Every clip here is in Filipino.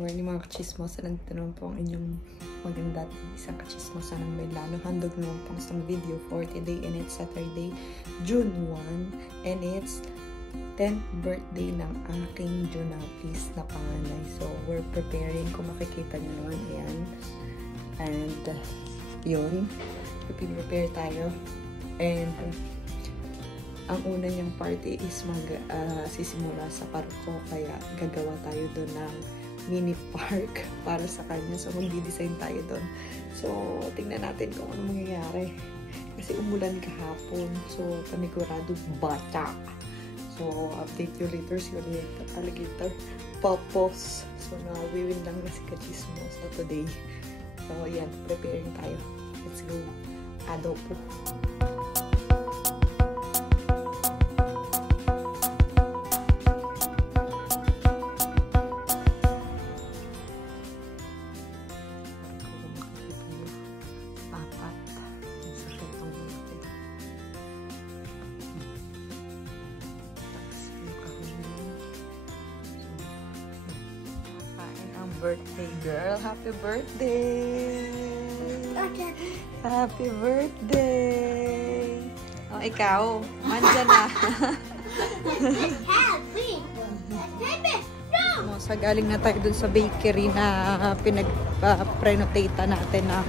Morning mga kachismosa, nandito naman po ang inyong maganda isang kachismosa ng Melano. Handog naman po ang isang video for today, and it's Saturday, June 1, and it's 10th birthday ng aking Junakis na panganay. So, we're preparing, kung makikita nyo naman, ayan. And, yun, prepare tayo. And, ang una niyang party is sisimula sa parko, kaya gagawa tayo doon ng mini park para sa kanya. So, magdi-design tayo doon. So, tingnan natin kung ano mangyayari. Kasi umulan kahapon. So, panigurado bata. So, update you later. See you later. Alligator. Popos. So, nawiwin lang na si Kachismos na today. So, yan. Preparing tayo. Let's go. Adobo. Birthday girl, happy birthday! Happy birthday! Oh, ikaw, mandyan na. Sa galing na tayo dun sa bakery na pinag-prenotate natin ng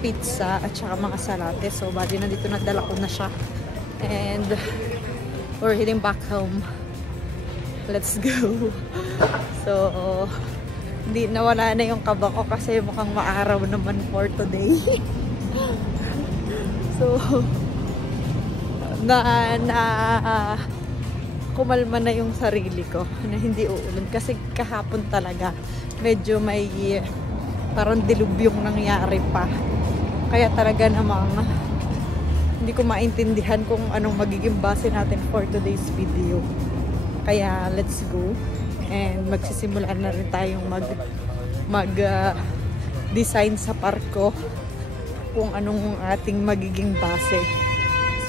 pizza at saka mga salate. So, bali na dito nadala ko na siya. And we're heading back home. Let's go. So, hindi nawala na yung kaba ko kasi mukhang maaraw naman for today. So, kumalma na yung sarili ko na hindi uulan kasi kahapon talaga medyo may parang dilubyong nangyari pa. Kaya talaga namang hindi ko maintindihan kung anong magiging base natin for today's video. Kaya let's go. And magsisimula na rin tayong mag-design sa parko kung anong ating magiging base.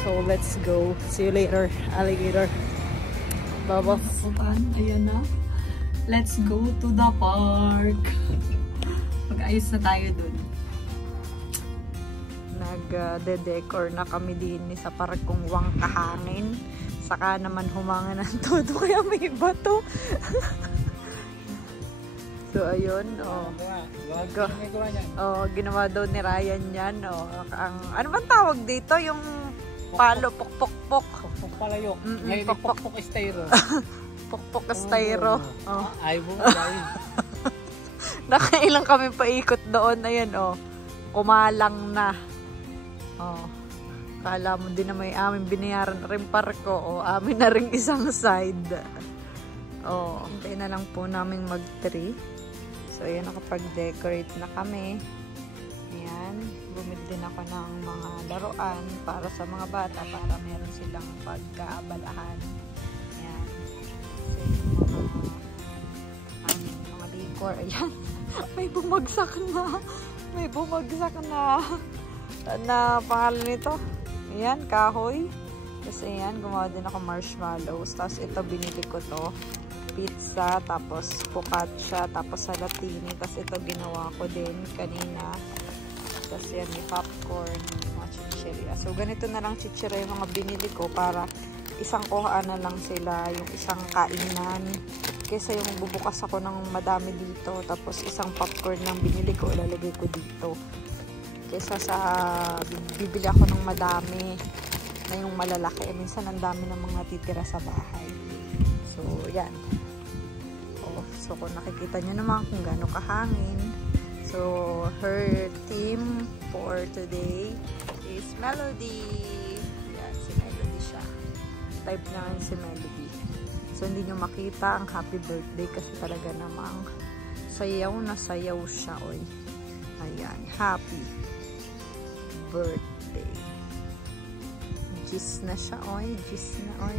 So let's go. See you later, alligator. Baba. Ayan na. Let's go to the park. Mag-ayos na tayo dun. Nag-decor na kami din sa parkong Wangkahangin. Saka naman humanga ng todo kaya may bato. So ayun, ginawa daw ni Ryan yan. Ano bang tawag dito? Yung palo, pok-pok-pok. Pok-pok pala yun. Pok-pok styro. Pok-pok styro. Ay, bumabay. Nakailang kami paikot doon. Ayan, kumalang na. Kala mo din na may amin binayaran na rin parko. Amin na rin isang side. Hintayin na lang po namin mag-tree. So, ayan, nakapag-decorate na kami. Ayan, bumili din ako ng mga laruan para sa mga bata para meron silang pagkaabalahan. Ayan. So, mga decor. Ayan, may bumagsak na. May bumagsak na pangalan nito. Ayan, kahoy. Tapos ayan, gumawa din ako marshmallows. Tapos ito, binili ko to. Pizza, tapos focaccia, tapos salatini. Tapos ito, ginawa ko din kanina. Tapos yan, may popcorn, mga chichirya. So, ganito na lang chichirya yung mga binili ko para isang kuhaan na lang sila, yung isang kainan. Kesa yung bubukas ako ng madami dito. Tapos isang popcorn lang binili ko, ilalagay ko dito. Kesa sa bibili ako ng madami na yung malalaki. Minsan ang dami ng mga titira sa bahay. So, yan. So, kung nakikita nyo naman kung gaano kahangin. So, her theme for today is Melody. Yan, si Melody siya. Type na si Melody. So, hindi nyo makita ang happy birthday kasi talaga namang sayaw na sayaw siya. Oy. Ayan, happy birthday. Gis na siya, oy. Gis na, oy.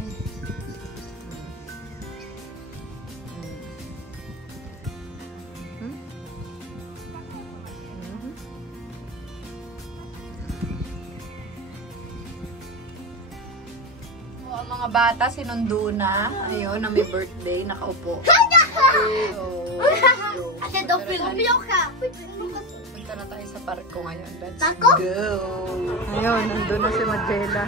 Ang mga bata sinundo na. Ayun, na may birthday. Nakaupo. So, Punta na tayo sa parko ngayon. Let's go! Ayun, nandun na si Magela.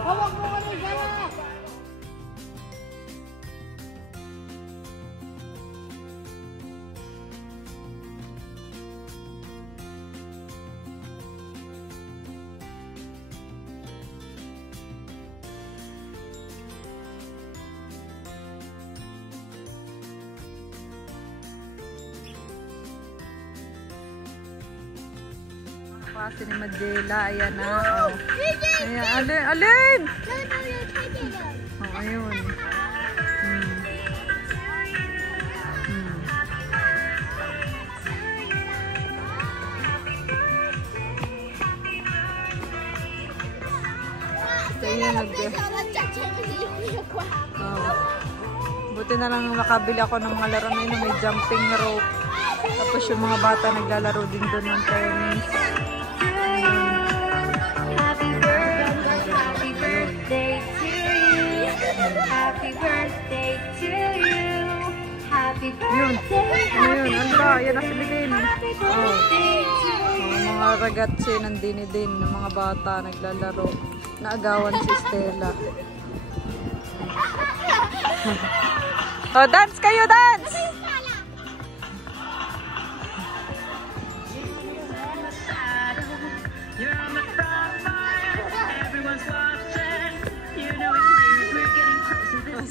Hawak mo ka na dyan! Kasi ni Magela, ayan na. Oh. Ayan, alin! Oh, ayun. Buti na lang nakabili ako ng mga laro na yun, may jumping rope. Tapos yung mga bata naglalaro din doon ng tennis. Happy birthday to you. Happy birthday to you. Happy birthday. Ayun, ala, yan na si Bilin. Happy birthday to you. Mga ragazzi nandini din ng mga bata naglalaro. Naagawan si Stella. Oh, dance kayo, dance!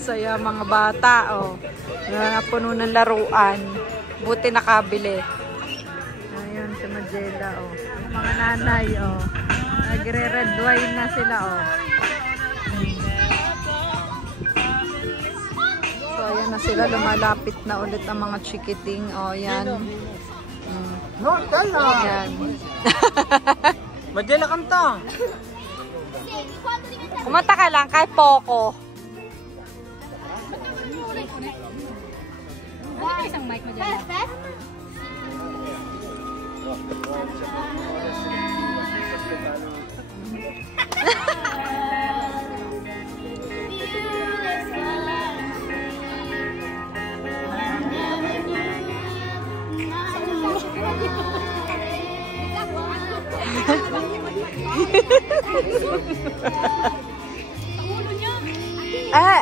Saya mga bata, oh. Napuno ng laruan. Buti nakabili. Ayun, si Magela, oh. Mga nanay, oh. Nagre-red wine na sila, oh. So, ayan na sila. Lumalapit na ulit ang mga chikiting. Oh, yan. No, tala! Yan. Magela kanta! Kumanta ka lang kahit Poco. Isang mic mo dyan. Ah!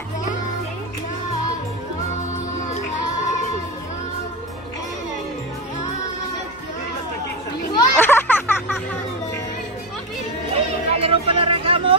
Laro pala raga mo.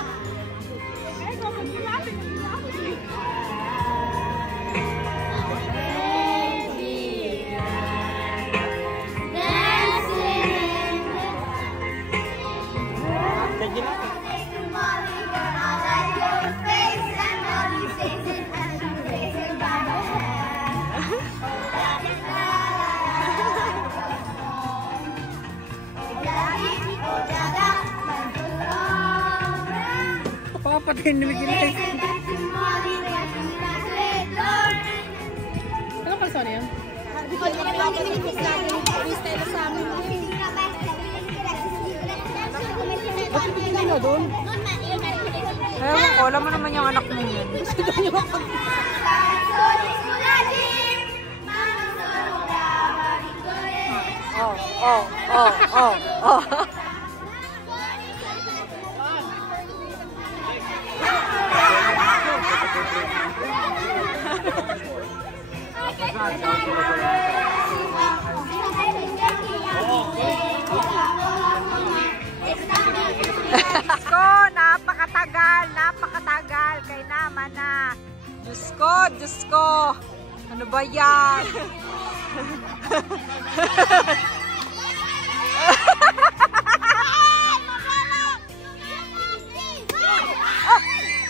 Papatayin ni Magela. Ano kalsa na yan? Bakit hindi na doon? Ewan ko, alam mo naman yung anak mo yun. Oh, oh, oh, oh, oh. Ko, napakatagal. Kay naman na. Diyos ko. Ano ba yan?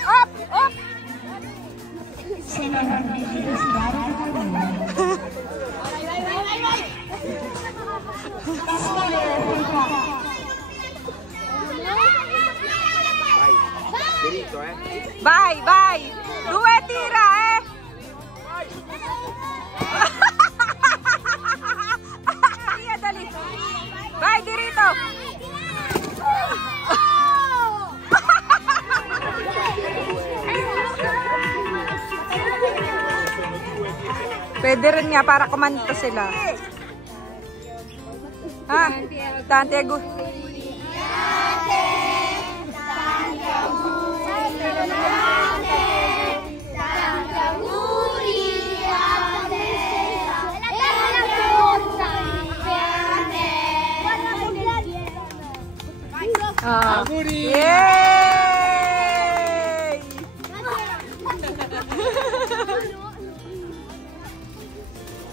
Up! Bye! Due tira, eh! Dali! Bye, dirito! Pwede rin nga para kumanta sila. Ha? Tante Agu. Yay!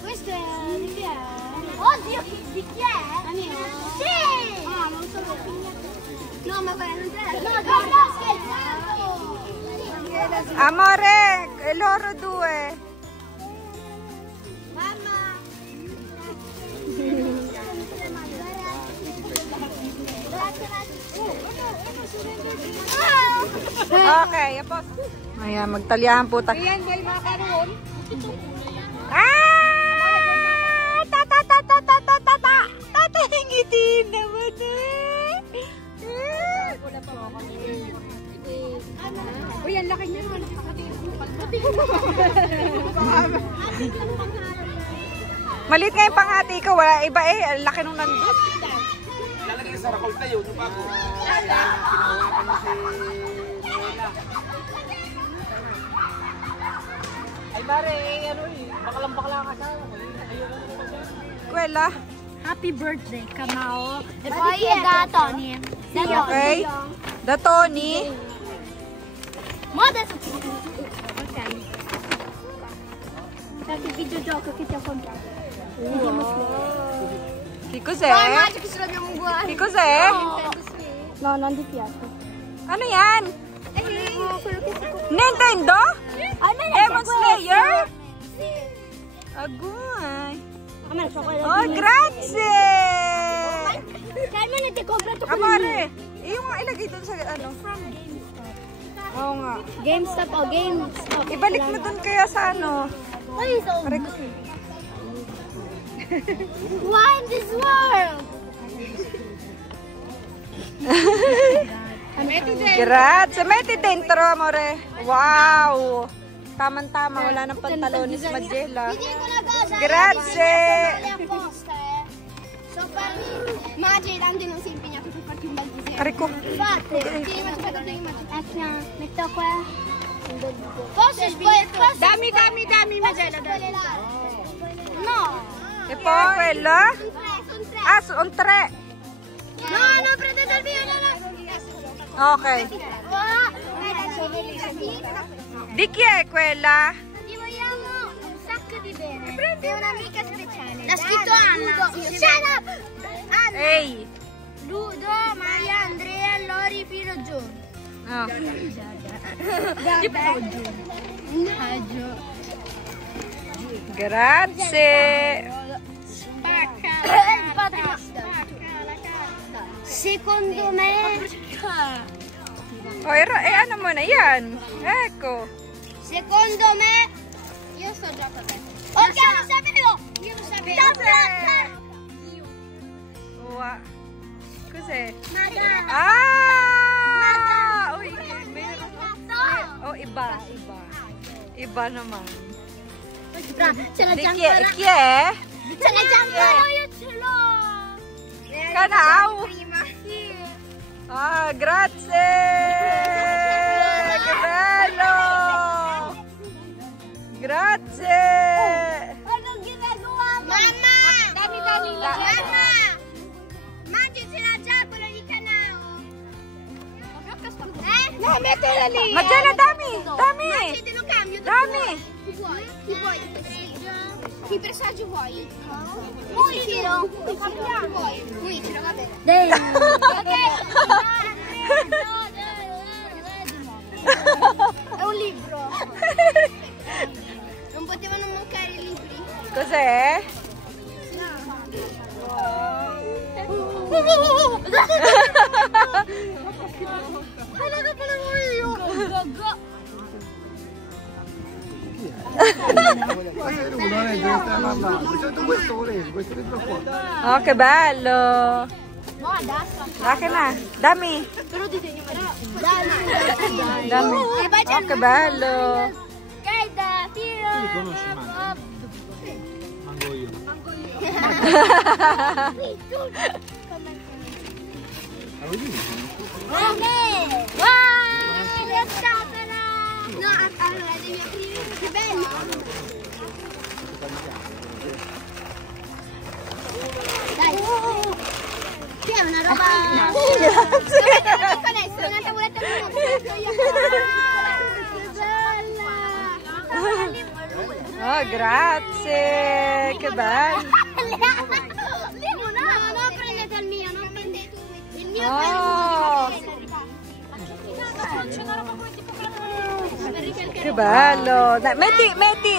Questo è di chi è? Oddio, di chi è? Sì! Ah, non so perché. No, ma guarda, non c'è. No, no, scherzando! Amore, loro due. Mamma! Okay, apos. Ayan, magtaliahan po tayo. Ayan, may makaroon. Ah! Tatangitin naman eh. Uy, ang laki niya. Maliit nga yung panghati ko. Wala iba eh. Ang laki nung nandun. Lalagay sa rakol tayo, no bago. Pinahawakan na si Lola. Ay pare, ano eh, baklang-bakla ka sa ako eh. Ayun na naman siya. Kuwela. Happy birthday, Kamao. E poi è da Tony. Okay. Da Tony. Ma adesso ok. Tanto il videogioco che ti ho comprato. Che cos'è? No, immagino che ce l'abbiamo uguali. Che cos'è? No, non ti piace. Ano yan? Nintendo? Demon Slayer? Sì. Agoy. A me so quello. Oh, grazie! Carmen ti ho comprato quello. Amore, yung nga ilagay dun sa ano? Oo nga. GameStop o GameStop. Ibalik mo dun kaya sa ano? Ay, so why in this world? Grazie. Metti dentro, amore. Wow! Tamang-tama. Wala ng pantalones, Magella. Ti dico una cosa. Grazie. Apposta, so farli. Maggi tanto non si è impegnato per farti un bel disegno. Carico. Fate. Metto qua. Posso spoilerare? Dammi, Magella. No. E poi quello? Sono tre. Ah, sono tre. No, non prendete il mio, no. Okay. Di chi è quella? Ti vogliamo un sacco di bene. Sei un'amica speciale. L'ha scritto Anna. Shut up! Anna. Ehi. Ludo, Maria, Andrea, Lori, Pino, Gio. Oh. Grazie. Secondo me. Oh, ano mo na yan? Ecco. Secondo me. Io sto già per te. Ok, lo sapevo. Io lo sapevo. Wow. Cos'è? Maga. Ah! Uy, meron. No. Oh, iba. Iba naman. Ce l'ha Di già chi è? ancora. Chi è? Ce l'ha già ancora, io ce l'ho. Canao? Prima. Sì. Ah, grazie! Che bello! Grazie! Anong ginagawa mo? Mama! Dami. Mama! Mangi ce l'ha già quello di Canao. No, mettila lì. Maggiana, dami! Dami! Mangi, te lo cambio. Dami! Chi vuoi? Chi vuoi? Che presagio vuoi? Muiciro. Muiciro, va bene. Dai. Ok. È un libro. Non potevano mancare i libri. Cos'è? Non è dove stai parlando, questo libro qua. Oh, che bello! No, adesso. Akin na. Dami! Però disegno Dami! Oh, che bello! Ok, da Tu li conosci, Mario? No, allora devi aprire. Che bello! Dai! Che è una roba... Grazie! Una tavoletta Oh, grazie! Che bello! No, prendete il mio, non prendete il mio. Oh, che bello! Dai,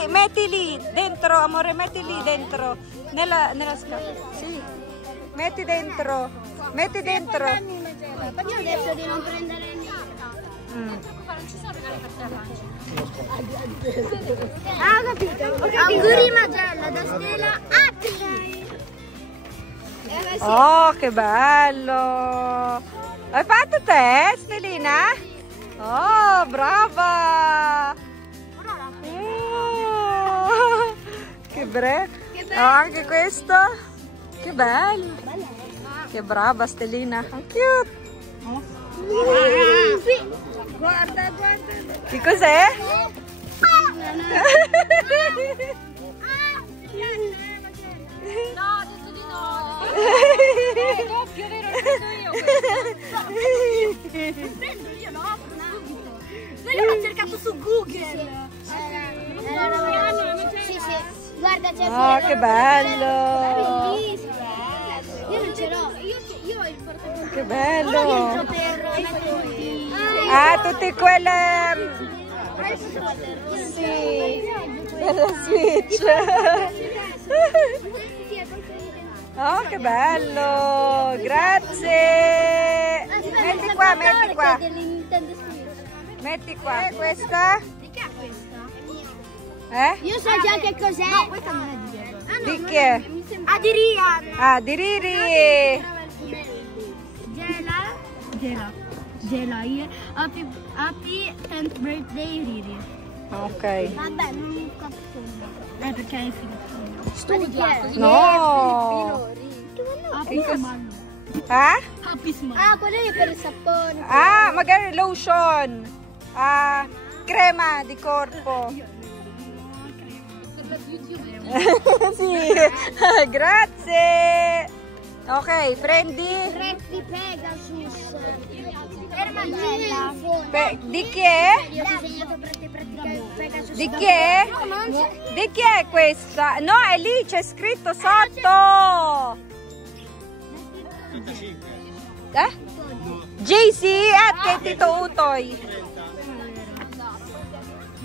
metti lì dentro, amore, metti lì dentro nella scatola. Sì, metti dentro. Io adesso di non prendere il mio. Ah, ho capito. Auguri Magella da Stella Atri. Oh, che bello! Hai fatto te, Stelina? Oh, brava! Oh, che bello! Oh, anche questo? Che bello! Che brava, Stelina! Cute! Guarda. Che cos'è? No, ho detto di no. Doppio, vero? Lo prendo io. Lo apro subito. Noi l'abbiamo cercato su Google. Sì. Guarda, c'è Oh, che bello! bellissimo. Io non ce l'ho. Io ho il portafoglio. Che bello! Per mettere Ah, tutte quelle... Sì, per la Switch. Oh, che bello! Grazie! Metti qua. Metti qua. Questa? Di che è questa? Eh? Io so già che cos'è. No, questa non è di Diego. Di chi è? Ah, di Rian. Ah, di Riri! Gela, happy 10th birthday Riri. Ok. Vabbè, non confondo. Perché è figlio. Studia. No! Happy Smile. Ah? Happy Smile. Ah, quello è per il sapone. Ah, magari lotion. Ah, crema di corpo. Sì, grazie. Ok, prendi. Prezzi Pegasus. Per Magella. Di chi è? Io ho disegnato Pegasus. Di chi è? Di chi è questa? No, è lì, c'è scritto sotto. JC at Tito Utoy.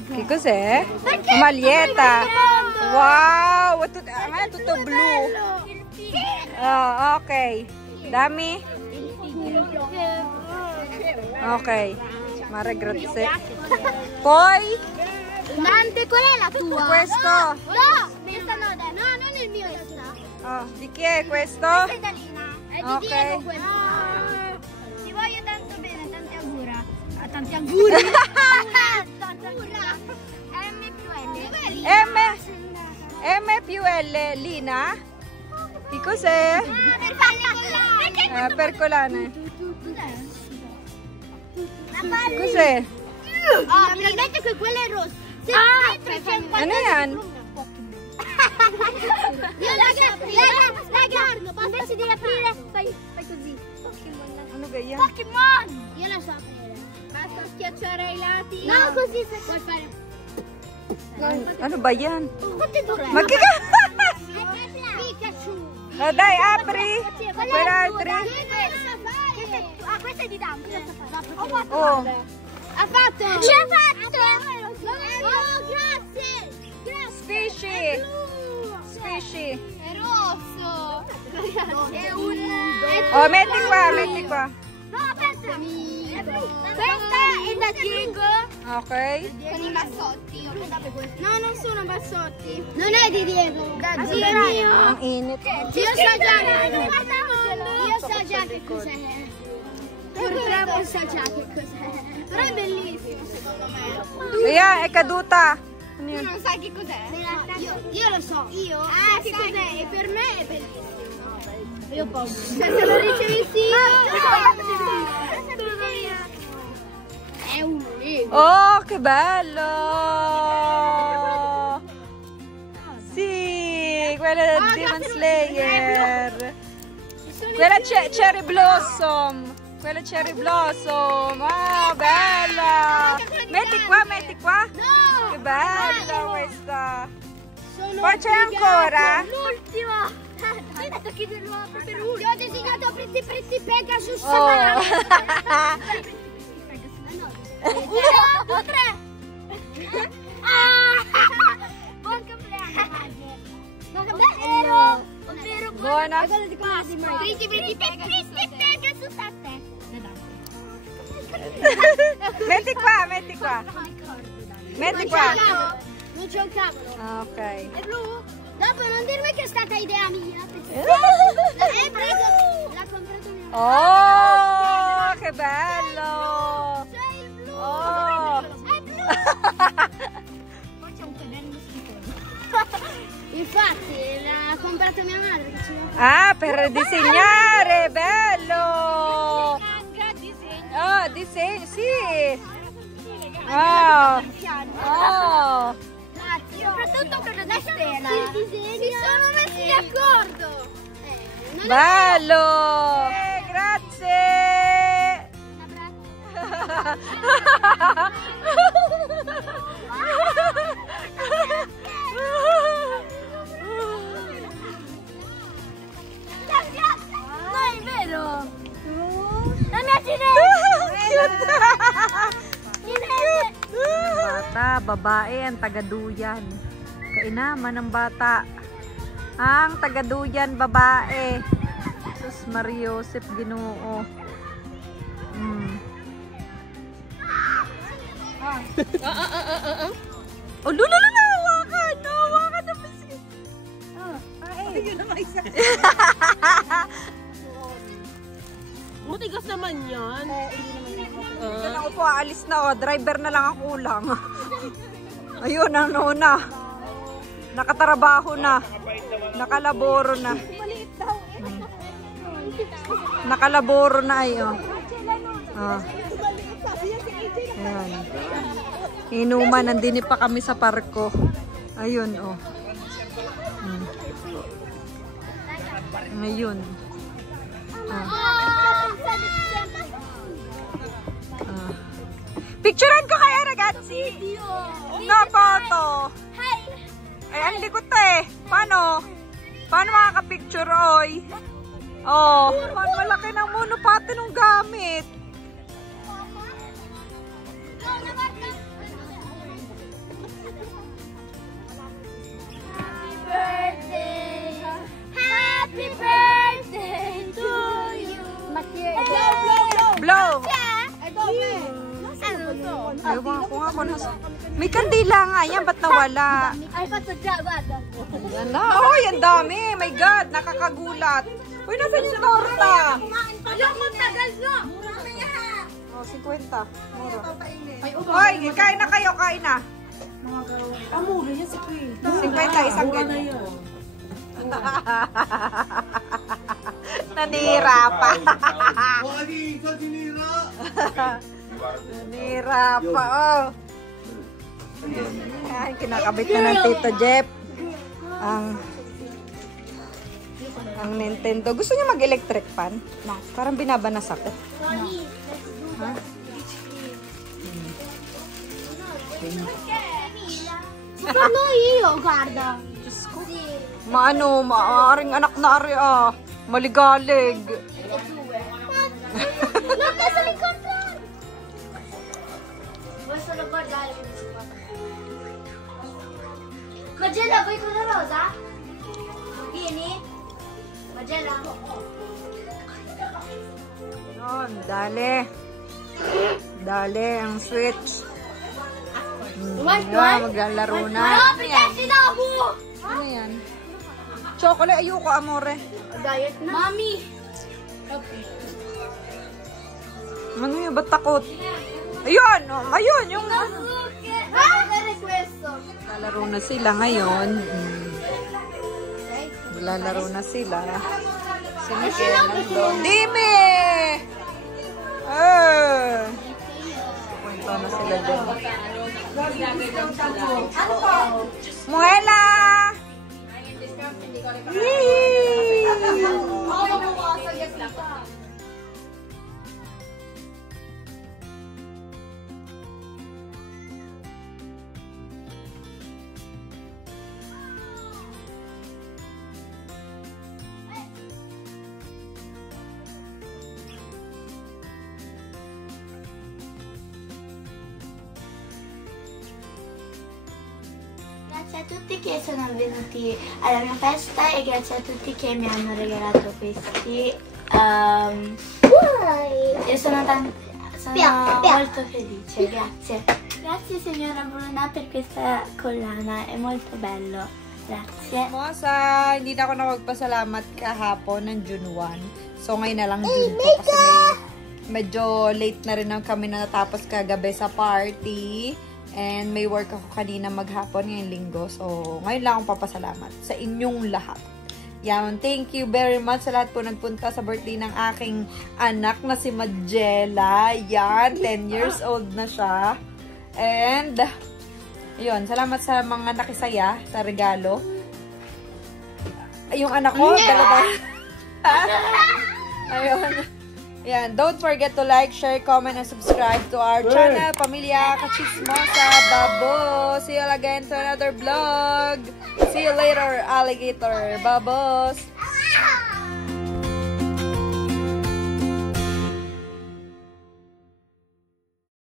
Che cos'è? Una maglietta. Wow, a me è tutto blu. Oh, ok. Dammi. Ok. Mare, grazie. Poi Dante, qual è la tua? questo. No, questa no, dai. No, non il mio questa. Oh, di chi è questo? Questa è Dalina. È di Ok. Diego questa. Ti voglio tanto bene, tanti auguri. Tanti auguri. Tanti auguri. M più L. M più L, Lina. Che cos'è? Per fare collane. Per collane. Cos'è? Cos'è? Oh, probabilmente che quello è rosso. Se dentro c'è un Ano yan? Raga, invece di aprire, fai così. Ano ganyan? Pokémon! Io lo so aprire. Basta schiacciare i lati. No, così se puoi fare. Ano ba yan? Quanto dura? Ma che Pikachu. Oh, dai, apri. Quell'altri. Ah, questa è di Dante. Oh. Ha fatto! Ce l'ha fatto! Oh, grazie! Squishy. Squishy. È rosso! È un... Oh, metti qua. No, aspetta! Questa è da Diego Ok. con i bassotti. No, non sono bassotti. Non è di Diego. Da Diego. Ang init. Io so già che cos'è. Purtroppo so già che cos'è. Però è bellissimo secondo me. Ayan, è caduta. Ano yun? non sai che cos'è? Io lo so. Io? Ah, che cos'è? E per me è bellissimo. Io ho paura. Se lo ricevessi io... È un Lego. Oh, che bello! Sì, quella del Demon Slayer. Quella Cherry Blossom. Quella Cherry Blossom. Oh, bella! Metti qua, metti qua. No! Che bella questa. Sono Poi c'è ancora? l'ultima. Hai detto che lo apro per ultimo. Ti ho disegnato Pretty Pegasus. Oh. 1, 2, 3. Buon compleanno. Buon compleanno. Ovvero Buona. Pretty Pegasus a te. Metti qua, metti qua. Metti qua. Non c'è un cavolo. Ah, ok. È blu? Dopo non dirmi che è stata idea mia. Prego. L'ha comprato mia Oh, che bello. C'è il blu. Oh. È blu. Poi c'è un pennello schifoso. Infatti l'ha comprato mia madre. Che ce l'ho. Ah, per disegnare, bello. Oh, disegno, sì. Oh. Oh. Soprattutto quello da stella. Si sono messi d'accordo. Bello. Grazie. No, è vero. La mia cinese. Bata, babae, ang tagaduyan. Kainaman ng bata. Ang tagaduyan, babae. Sus Mario Joseph Ginoo. Oh, lulala na, hawakan. Hawakan na kasi. Ayun na may isa. Matigas naman yan. Yan ako po, aalis na ako. Driver na lang ako lang. Ayun, ano na. Nakatrabaho na. Nakalaboro na. Nakalaboro na ayo. Ayan. Inuman, nandini pa kami sa parko. Ayun, oh. Ayun. Picturean ko kaya, ragazzi. No, photo. Ay, ang likot eh. Paano? Paano makaka-picture, oy? Oh, malaki ng muno pati nung gamit. Happy birthday to you. Blow. Ewan ko nga kung may kandila nga yan, ba't nawala? Ay, patadya, guarda. Yan na. Oh, yan dami. My God, nakakagulat. Uy, nasan yung torta? Yung magtagal no. Oh, 50. Mura. Hoy, kain na kayo, kain na. Amuli yan si Queen. 50, isang ganyan. Nanira pa. Nanira pa, oh. Ay, kinakabit na ng Tito Jeff ang Nintendo. Gusto niya mag-electric fan? No. Parang binabanasak eh. No. Ha? Sono io, guarda. Maano, maaring anak na ari ah. Maligalig. Non me sono incontrato. Vuoi solo guardare? Magella, vuoi quella rosa? Vieni? Magella? Yun, dali. Dali ang switch. Yan, maglalaro na. Marami kasi na ako! Ano yan? Chocolate, ayoko, amore. Diet na. Mami! Ano yun, ba't takot? Ayun, oh, ayun, yung... Guardare questo. Laro na sila ngayon. Lalaro na sila. Si Mikel nandun. Dime! Punta na sila doon. Muela! Grazie a tutti che sono venuti alla mia festa e grazie a tutti che mi hanno regalato questi. Io sono molto felice, grazie. Grazie signora Bruna per questa collana, è molto bello. Grazie. Mosa, hindi na ako nakapagpasalamat kahapon ng June 1. So ngayon na lang June 2 kasi medyo late na rin kami na natapos kagabi sa party. And may work ako kanina maghapon ngayong linggo. So, ngayon lang akong papasalamat sa inyong lahat. Yan, thank you very much sa lahat po nagpunta sa birthday ng aking anak na si Magella. Yan, 10 years old na siya. And, yun, salamat sa mga nakisaya sa regalo. Yung anak ko, dalawa. Ayun. Yan, don't forget to like, share, comment, and subscribe to our channel, Pamilya Kachismosa Babo. See you again to another vlog. See you later, alligator. Babos.